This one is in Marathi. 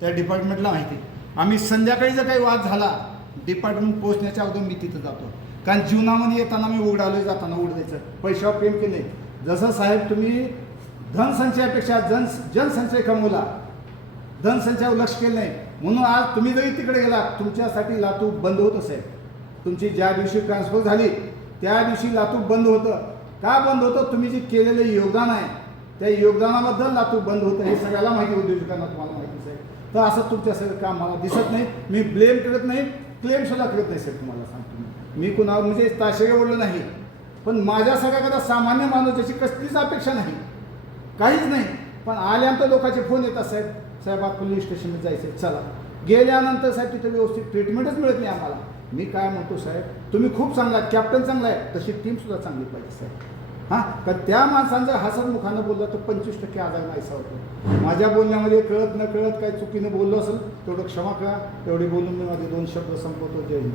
त्या डिपार्टमेंटला माहिती. आम्ही संध्याकाळी जर काही वाद झाला डिपार्टमेंट पोहोचण्याच्या अगोदर मी तिथं जातो. कारण जीवनामध्ये येताना मी उघडालोय जाताना उघडायचं पैशावर प्रेम केले जसं साहेब तुम्ही धनसंचयापेक्षा जन जनसंचय कमवला धनसंचयावर लक्ष केलं नाही. म्हणून आज तुम्ही जरी तिकडे गेला तुमच्यासाठी लातूर बंद होत असेल तुमची ज्या दिवशी ट्रान्सफर झाली त्या दिवशी लातूर बंद होतं. का बंद होतं? तुम्ही जे केलेलं योगदान आहे त्या योगदानाबद्दल लातूर बंद होतं हे सगळ्याला माहिती उद्योजकांना तुम्हाला माहितीच आहे. तर असं तुमच्या सगळं काम मला दिसत नाही. मी ब्लेम करत नाही क्लेम सुद्धा करत नाही सर तुम्हाला सांगतो मी. मी कुणावर म्हणजे ताशेरे ओढलं नाही. पण माझ्या सगळ्याकडे सामान्य माणूस ज्याची कसलीच अपेक्षा नाही. काहीच नाही. पण आल्यानंतर लोकांचे फोन येतात साहेब. साहेब आप पोलीस स्टेशनला जायचं चला. गेल्यानंतर साहेब तिथं व्यवस्थित ट्रीटमेंटच मिळत नाही आम्हाला. मी काय म्हणतो साहेब तुम्ही खूप चांगला आहे कॅप्टन चांगला आहे तशी टीमसुद्धा चांगली पाहिजे साहेब. हां तर त्या माणसांचं हसतमुखानं बोललं तर पंचवीस टक्के आजार नाहीसा होतो. माझ्या बोलण्यामध्ये कळत न कळत काही चुकीनं बोललो असेल तेवढं क्षमा करा. तेवढे बोलून मी माझे दोन शब्द संपवतो. जय हिंद.